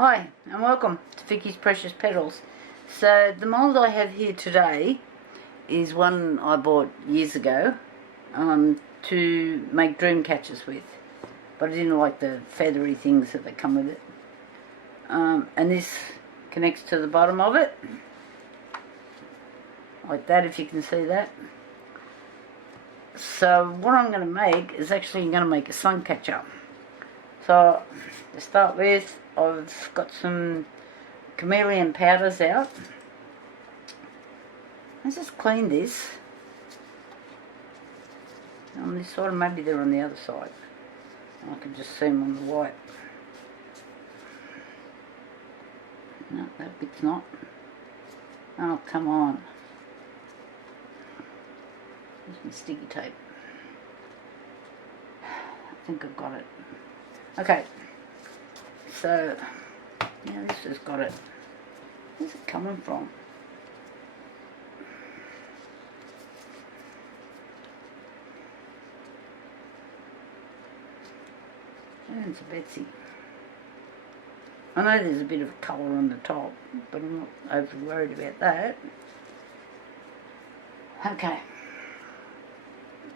Hi and welcome to Vicky's Precious Petals. So the mould I have here today is one I bought years ago to make dream catchers with, but I didn't like the feathery things that come with it. And this connects to the bottom of it, like that, if you can see that. So what I'm going to make is actually going to make a sun catcher. So to start with, I've got some chameleon powders out. Let's just clean this on this side, and maybe they're on the other side. I can just see them on the white. No, that bit's not. Oh, come on. Here's my sticky tape. I think I've got it. Okay. So, yeah, this has got it. Where's it coming from? There's a Betsy. I know there's a bit of colour on the top, but I'm not overly worried about that. Okay.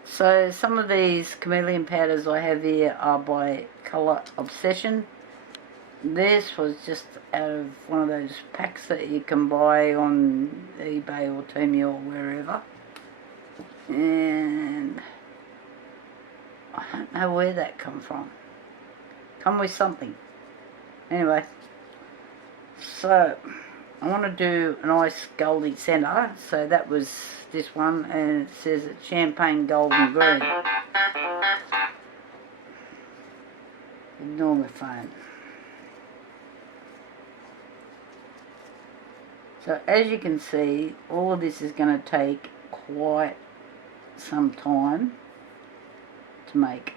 So some of these chameleon powders I have here are by Colour Obsession. This was just out of one of those packs that you can buy on eBay or Temu or wherever. And I don't know where that come from. Come with something. Anyway, so I want to do a nice goldy centre. So that was this one, and it says it's champagne golden green. Ignore my phone. So as you can see, all of this is going to take quite some time to make.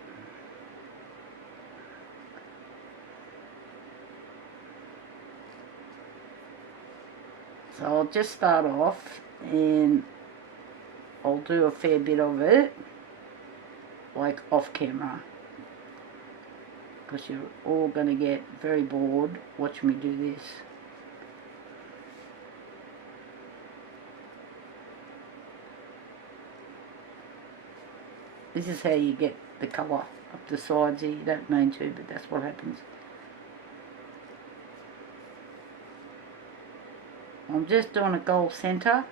So I'll just start off and I'll do a fair bit of it, like off camera, because you're all going to get very bored watching me do this. This is how you get the colour up the sides here. You don't mean to, but that's what happens. I'm just doing a gold centre.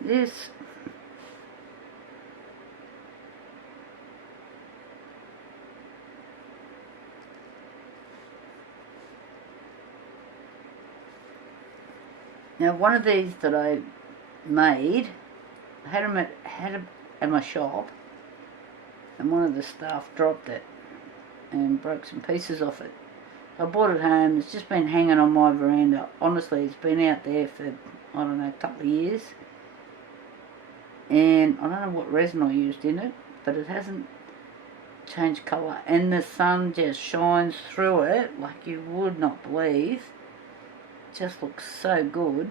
This. Now one of these that I made, I had them at my shop, and one of the staff dropped it and broke some pieces off it. I brought it home. It's just been hanging on my veranda. Honestly, it's been out there for, I don't know, a couple of years. And I don't know what resin I used in it, but it hasn't changed colour. And the sun just shines through it like you would not believe. It just looks so good.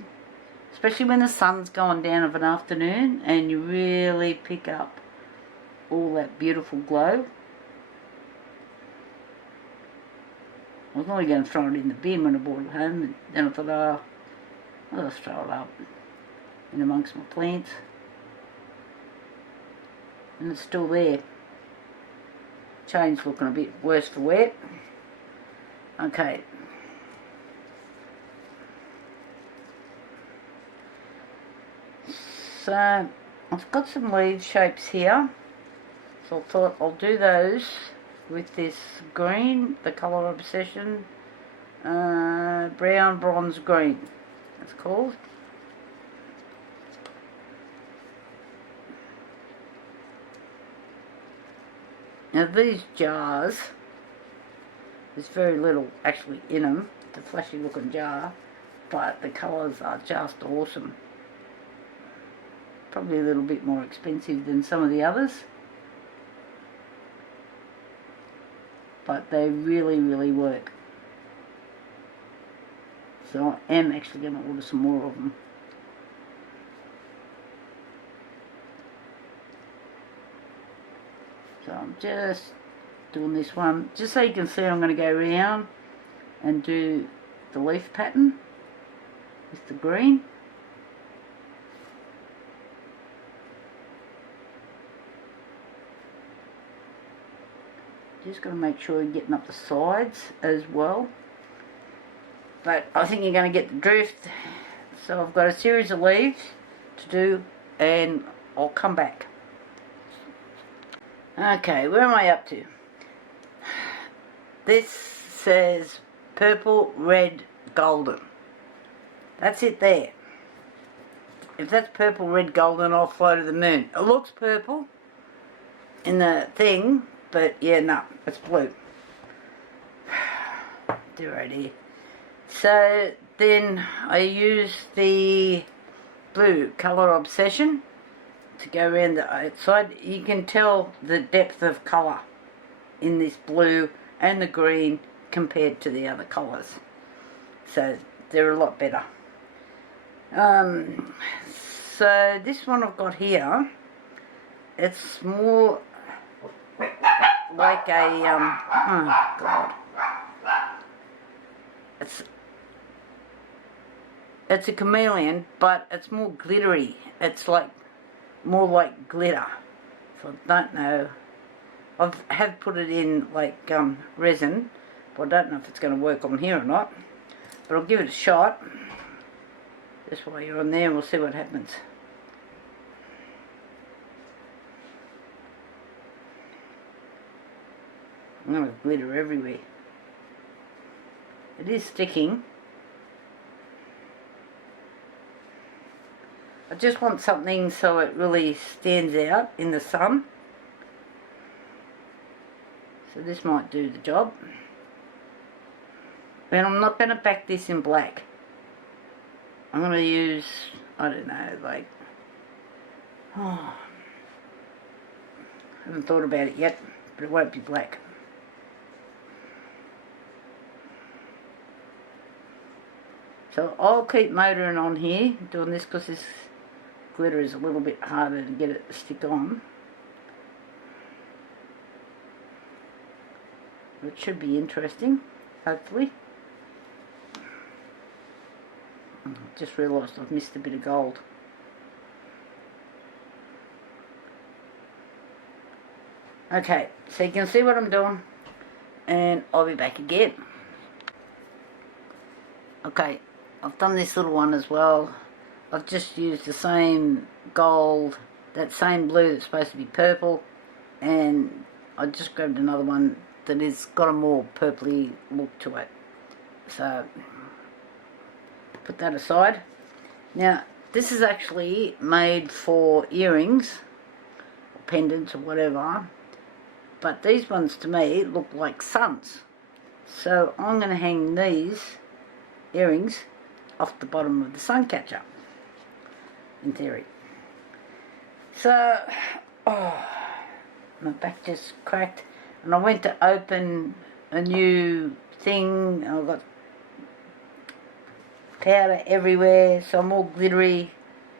Especially when the sun's going down of an afternoon and you really pick up all that beautiful glow. I was only going to throw it in the bin when I brought it home, and then I thought, oh, I'll just throw it up in amongst my plants. And it's still there. Chain's looking a bit worse for wet. Okay. So I've got some leaf shapes here. So I thought I'll do those with this green, the Colour Obsession, brown bronze green, it's called. Now these jars, there's very little actually in them, it's a flashy looking jar, but the colours are just awesome. Probably a little bit more expensive than some of the others, but they really, really work. So I am actually going to order some more of them. So I'm just doing this one, just so you can see I'm going to go around and do the leaf pattern with the green. Just got to make sure you're getting up the sides as well. But I think you're going to get the drift. So I've got a series of leaves to do, and I'll come back. Okay, where am I up to? This says purple, red, golden. That's it there. If that's purple, red, golden, I'll fly to the moon. It looks purple in the thing, but yeah, no, it's blue. Dear, dear. So then I use the blue colour obsession to go around the outside. You can tell the depth of colour in this blue and the green compared to the other colours. So they're a lot better. So this one I've got here, it's more like a, oh God. It's a chameleon, but it's more glittery. It's like more like glitter. So I don't know. I have put it in like resin, but I don't know if it's going to work on here or not. But I'll give it a shot. Just while you're on there, we'll see what happens. I'm going to glitter everywhere. It is sticking. I just want something so it really stands out in the sun. So this might do the job. And I'm not going to back this in black. I'm going to use, I don't know, like, I haven't thought about it yet, but it won't be black. So I'll keep motoring on here, doing this because this glitter is a little bit harder to get it to stick on. It should be interesting, hopefully. Just realised I've missed a bit of gold. Okay, so you can see what I'm doing, and I'll be back again. Okay, I've done this little one as well. I've just used the same gold, that same blue that's supposed to be purple, and I just grabbed another one that has got a more purpley look to it. So put that aside. Now this is actually made for earrings or pendants or whatever, but these ones to me look like suns. So I'm going to hang these earrings off the bottom of the sun catcher, in theory. So my back just cracked, and I went to open a new thing, and I got powder everywhere, so I'm all glittery.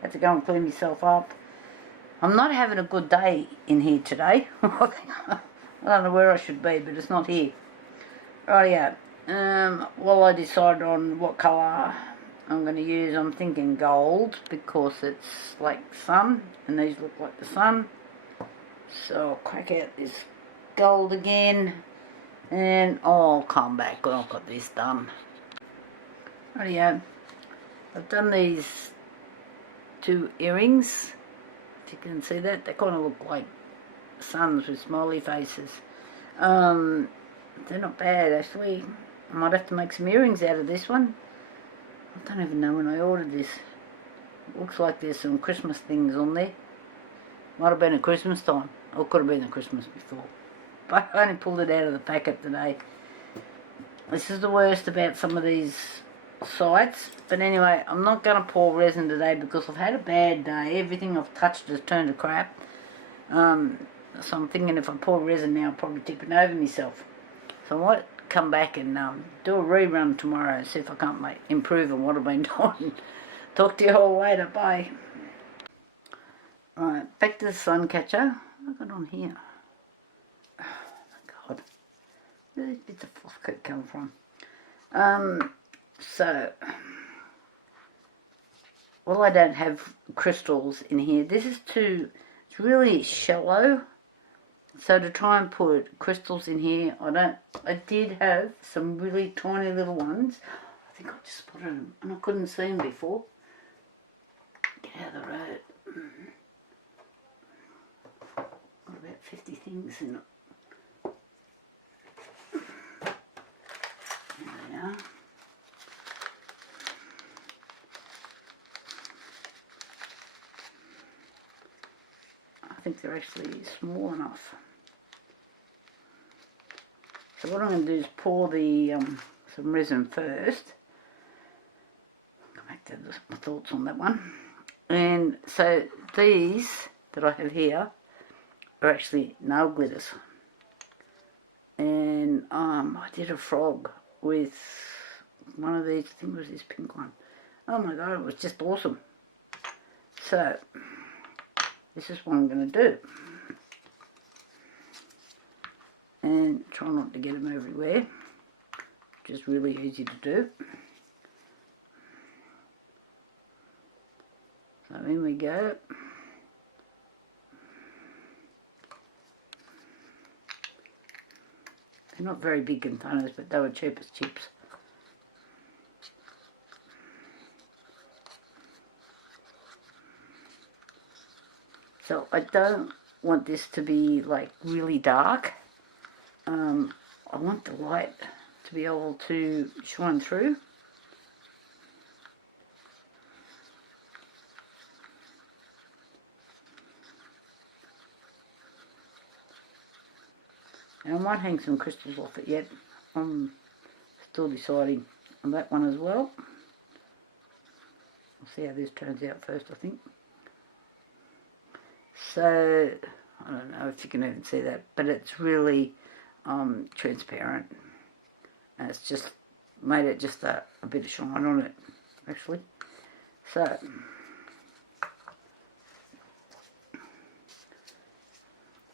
Had to go and clean myself up. I'm not having a good day in here today. I don't know where I should be, but it's not here. Rightio. Well, I decided on what colour I'm going to use. I'm thinking gold because it's like sun, and these look like the sun. So I'll crack out this gold again, and I'll come back when I've got this done. Rightio. I've done these two earrings. If you can see that, they kind of look like suns with smiley faces. They're not bad actually. I might have to make some earrings out of this one. I don't even know when I ordered this. It looks like there's some Christmas things on there. Might have been at Christmas time, or could have been at Christmas before. But I only pulled it out of the packet today. This is the worst about some of these sites. But anyway, I'm not going to pour resin today because I've had a bad day. Everything I've touched has turned to crap. So I'm thinking if I pour resin now, I'll probably tip it over myself. So I might come back and do a rerun tomorrow and see if I can't improve on what I've been doing. Talk to you all later. Bye. Right, back to the sun catcher. What have I got on here? Where these bits of fluff coat come from? So, well, I don't have crystals in here. This is it's really shallow. So to try and put crystals in here, I did have some really tiny little ones. I think I just spotted them and I couldn't see them before. Get out of the road. Got about 50 things in it. There they are. I think they're actually small enough. So what I'm going to do is pour the some resin first. Go back to my thoughts on that one. And so these that I have here are actually nail glitters. And I did a frog with one of these, I think it was this pink one. Oh my god, it was just awesome. So this is what I'm going to do. And try not to get them everywhere, which is really easy to do. So in we go. They're not very big containers, but they were cheap as chips. So I don't want this to be like really dark. I want the light to be able to shine through. And I might hang some crystals off it yet. I'm still deciding on that one as well. We'll see how this turns out first, I think. So, I don't know if you can even see that, but it's really transparent. And it's just made it just a bit of shine on it, actually. So,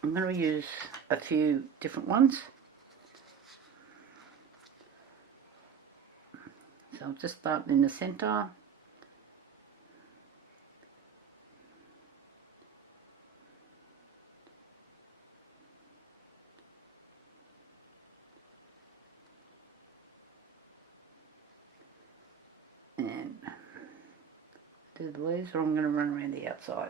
I'm going to use a few different ones. So I'll just start in the centre. And do the leaves, or I'm going to run around the outside.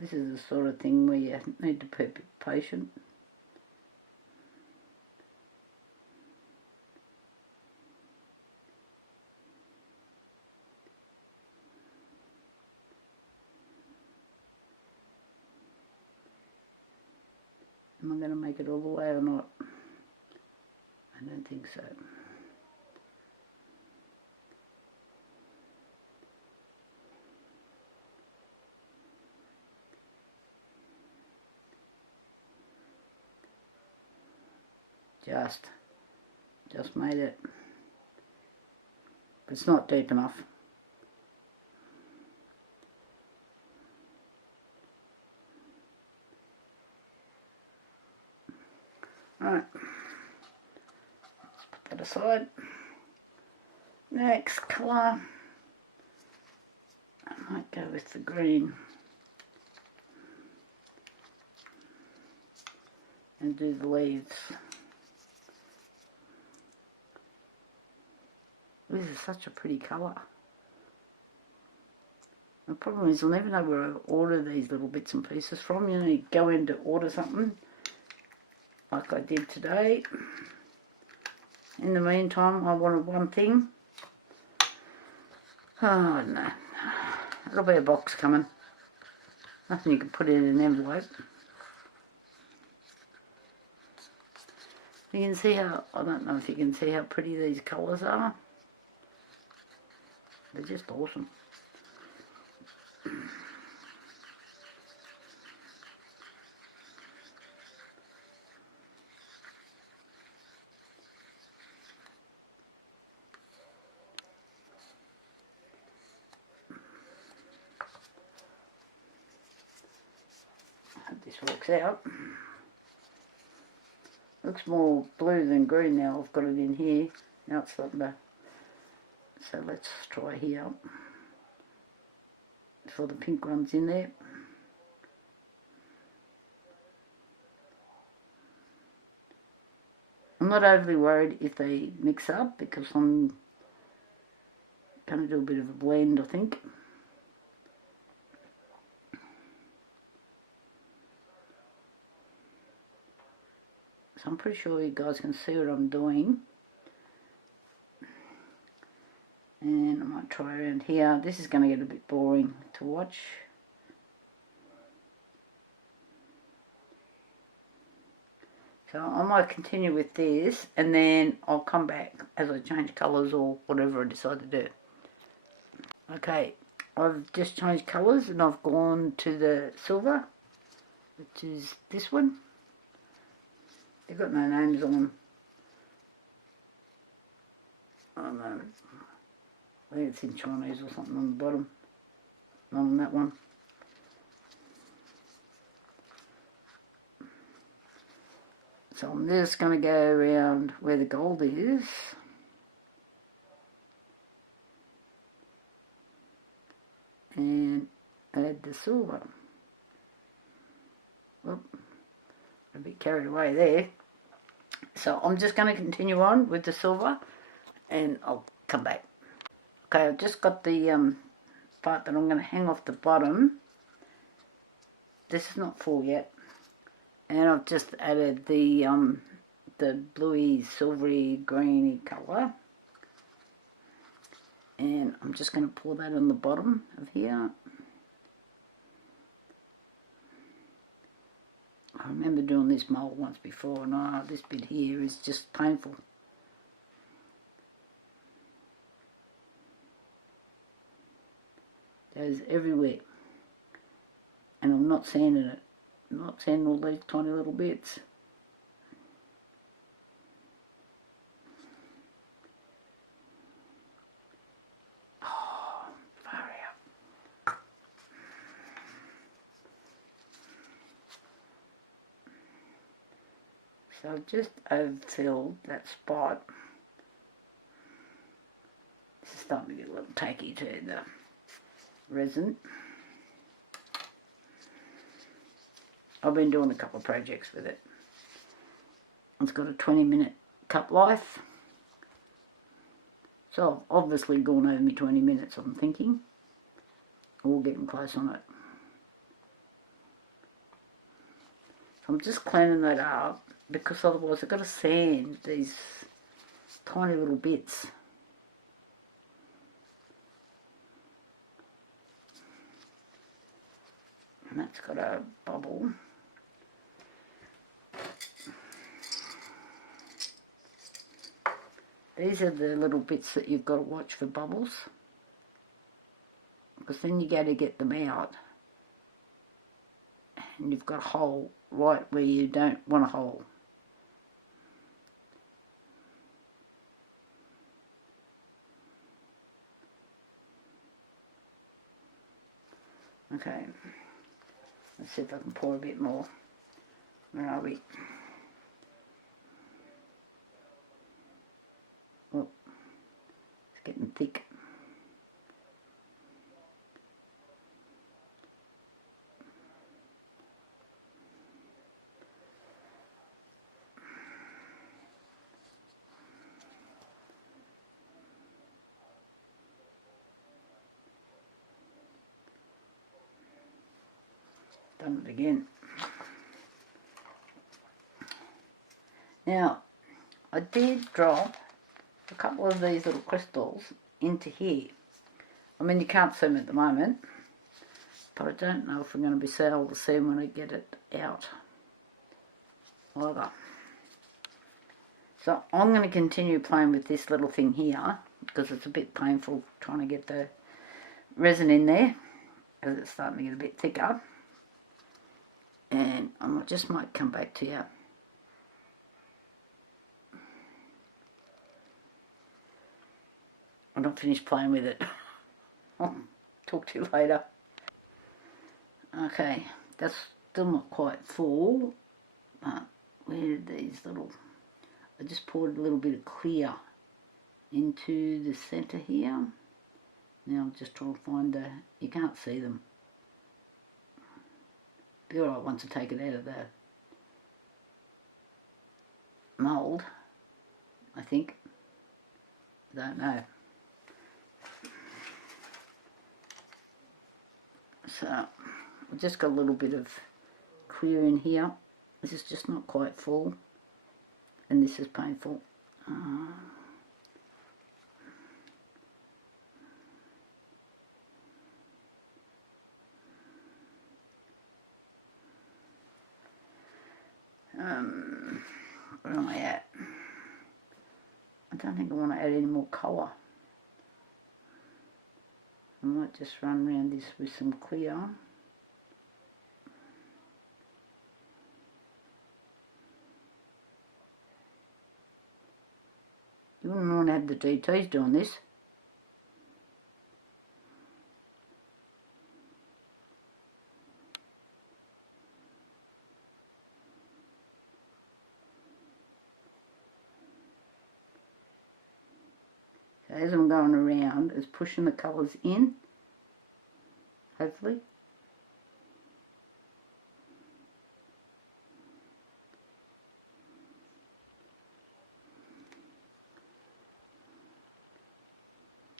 This is the sort of thing where you need to be patient. Am I going to make it all the way or not? I don't think so. Just made it. But it's not deep enough. Alright, put that aside. Next colour, I might go with the green and do the leaves. This is such a pretty colour. The problem is you'll never know where I order these little bits and pieces from. You know, you go in to order something like I did today. In the meantime, I wanted one thing. Oh no, there'll be a box coming. Nothing you can put in an envelope. You can see how, I don't know if you can see how pretty these colours are. They're just awesome. out. Looks more blue than green now. I've got it in here. Now it's starting to... So let's try here. Before the pink one's in there. I'm not overly worried if they mix up because I'm going to do a bit of a blend, I think. So I'm pretty sure you guys can see what I'm doing. And I might try around here. This is going to get a bit boring to watch. So I might continue with this and then I'll come back as I change colours or whatever I decide to do. Okay, I've just changed colours and I've gone to the silver, which is this one. They've got no names on them. I don't know. I think it's in Chinese or something on the bottom. Not on that one. So I'm just going to go around where the gold is. And add the silver. Whoop, a bit carried away there. So I'm just going to continue on with the silver and I'll come back. Okay, I've just got the part that I'm going to hang off the bottom. This is not full yet. And I've just added the bluey, silvery, greeny colour. And I'm just going to pour that on the bottom of here. I remember doing this mould once before, and this bit here is just painful. It goes everywhere. And I'm not sanding it. I'm not sanding all these tiny little bits. Oh, far out. So I've just overfilled that spot. This is starting to get a little tacky to the resin. I've been doing a couple of projects with it. It's got a 20-minute cup life. So I've obviously gone over my 20 minutes, I'm thinking. Or getting close on it. So I'm just cleaning that up because otherwise I've got to sand these tiny little bits. And that's got a bubble. These are the little bits that you've got to watch for bubbles, because then you got to get them out and you've got a hole right where you don't want a hole. Okay, let's see if I can pour a bit more. Where are we? Oh, it's getting thick. Done it again. Now, I did drop a couple of these little crystals into here. I mean, you can't see them at the moment, but I don't know if I'm going to be able to see them when I get it out either. So I'm going to continue playing with this little thing here because it's a bit painful trying to get the resin in there as it's starting to get a bit thicker. And I just might come back to you. I'm not finished playing with it. I'll talk to you later. Okay, that's still not quite full, but where did these little, I just poured a little bit of clear into the centre here. Now I'm just trying to find the, you can't see them. Be alright once I take it out of the mould, I think. I don't know. So I've just got a little bit of clear in here. This is just not quite full, and this is painful. Where am I at? I don't think I want to add any more colour. I might just run around this with some clear. You wouldn't want to have the DTs doing this. So as I'm going around, it's pushing the colours in, hopefully.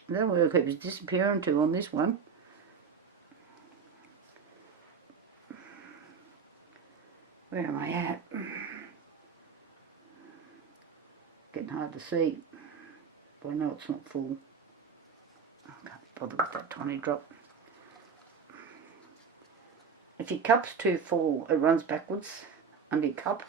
That's where it keeps disappearing to on this one. Where am I at? Getting hard to see, but I know it's not full. I can't bother with that tiny drop. If your cup's too full, it runs backwards under your cup.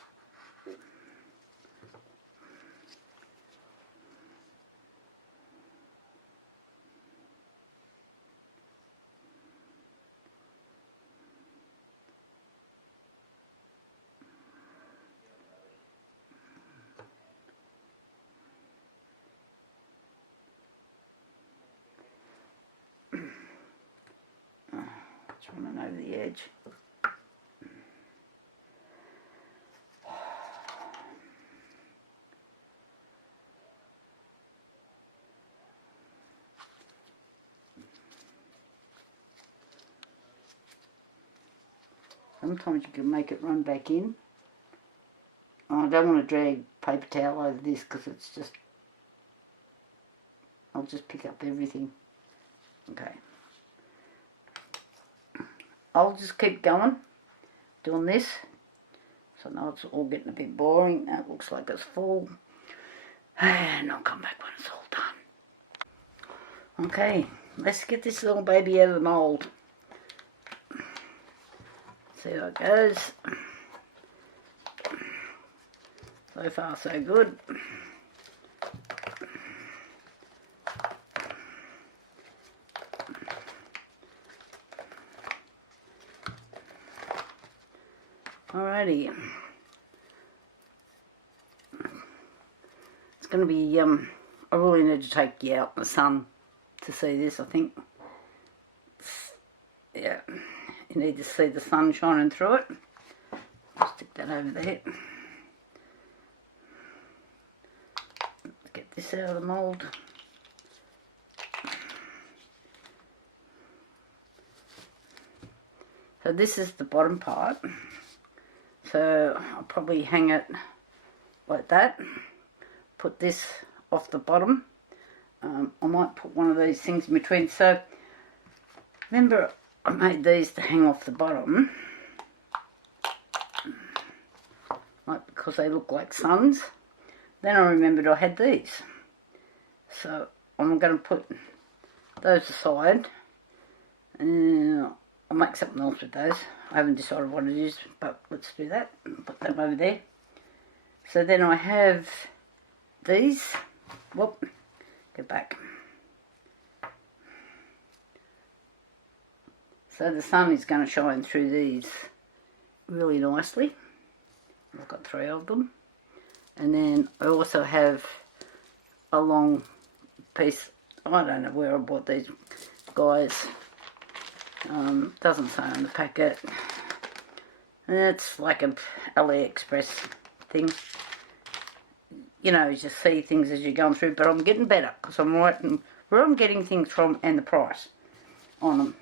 Just running over the edge. Sometimes you can make it run back in. I don't want to drag paper towel over this because it's just, I'll just pick up everything. Okay. I'll just keep going, doing this. So now it's all getting a bit boring. That looks like it's full. And I'll come back when it's all done. Okay, let's get this little baby out of the mould. See how it goes. So far so good. Alrighty. It's going to be, I really need to take you out in the sun to see this, I think. Yeah, you need to see the sun shining through it. I'll stick that over there. Get this out of the mould. So this is the bottom part. So I'll probably hang it like that. Put this off the bottom. I might put one of these things in between. So remember I made these to hang off the bottom. Like, because they look like suns. Then I remembered I had these. So I'm going to put those aside. I'll make something else with those. I haven't decided what it is, but let's do that. Put them over there. So then I have these. Whoop, go back. So the sun is going to shine through these really nicely. I've got 3 of them. And then I also have a long piece. I don't know where I bought these guys. Doesn't say on the packet. It's like a AliExpress thing. You know, you just see things as you're going through, but I'm getting better because I'm writing where I'm getting things from and the price on them.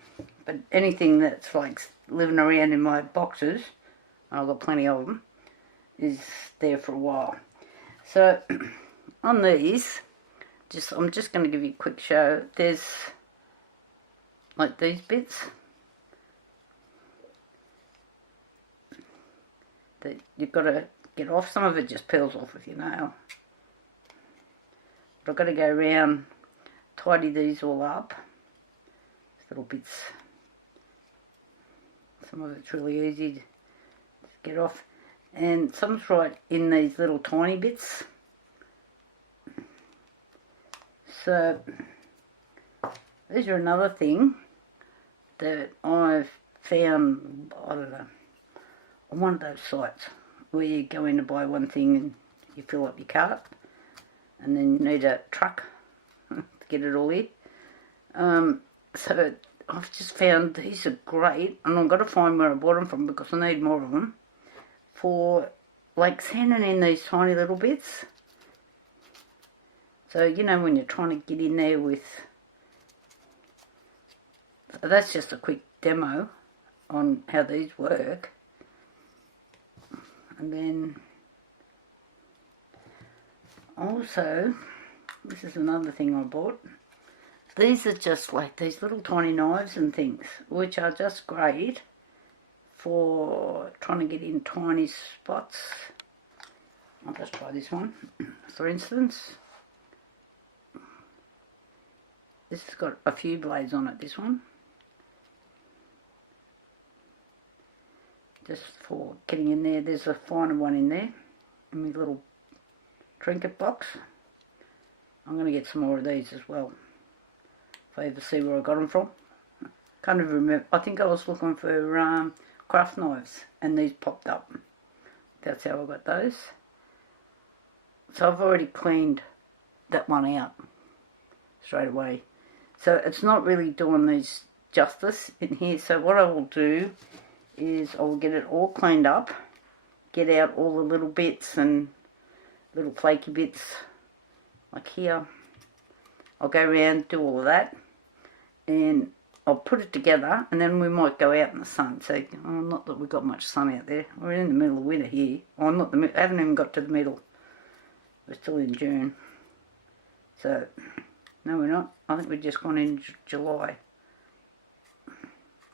But anything that's like living around in my boxes, I've got plenty of them, is there for a while. So on these, I'm just going to give you a quick show. There's like these bits that you've got to get off. Some of it just peels off with your nail. But I've got to go around, tidy these all up. Little bits. Some of it's really easy to get off. And some's right in these little tiny bits. So these are another thing that I've found, I don't know, on one of those sites where you go in to buy one thing and you fill up your cart and then you need a truck to get it all in. So I've just found these are great, and I've got to find where I bought them from because I need more of them, for like sanding in these tiny little bits. So, you know, when you're trying to get in there with... So that's just a quick demo on how these work. And then also, this is another thing I bought. These are just like these little tiny knives and things, which are just great for trying to get in tiny spots. I'll just try this one, for instance. This has got a few blades on it, this one. Just for getting in there. There's a finer one in there, in my little trinket box. I'm going to get some more of these as well. If I ever see where I got them from. Can't even remember. I think I was looking for craft knives and these popped up. That's how I got those. So I've already cleaned that one out straight away. So it's not really doing these justice in here. So what I will do is I will get it all cleaned up. Get out all the little bits and little flaky bits like here. I'll go around, do all of that, and I'll put it together, and then we might go out in the sun. So, not that we've got much sun out there. We're in the middle of winter here. Oh, not the I haven't even got to the middle. We're still in June. So, no, we're not. I think we've just gone in July.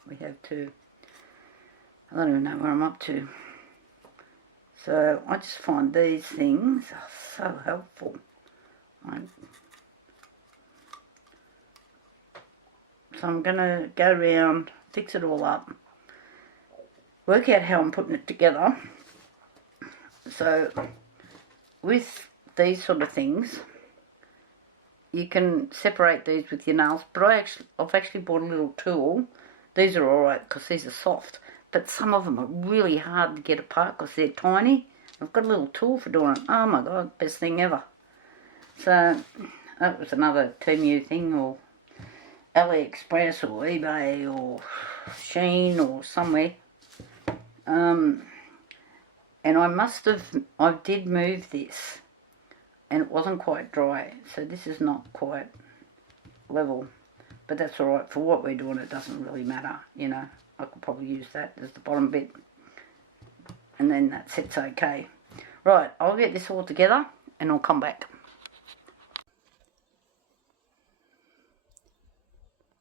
We have to. I don't even know where I'm up to. So, I just find these things are so helpful. So I'm going to go around, fix it all up, work out how I'm putting it together. So with these sort of things, you can separate these with your nails, but I've actually bought a little tool. These are alright because these are soft, but some of them are really hard to get apart because they're tiny. I've got a little tool for doing it. Oh my god, best thing ever. So that was another Temu thing, or AliExpress or eBay or Shein or somewhere. And I did move this and it wasn't quite dry, so this is not quite level, but that's alright. For what we're doing, it doesn't really matter, you know. I could probably use that as the bottom bit, and then that sits okay. Right, I'll get this all together and I'll come back.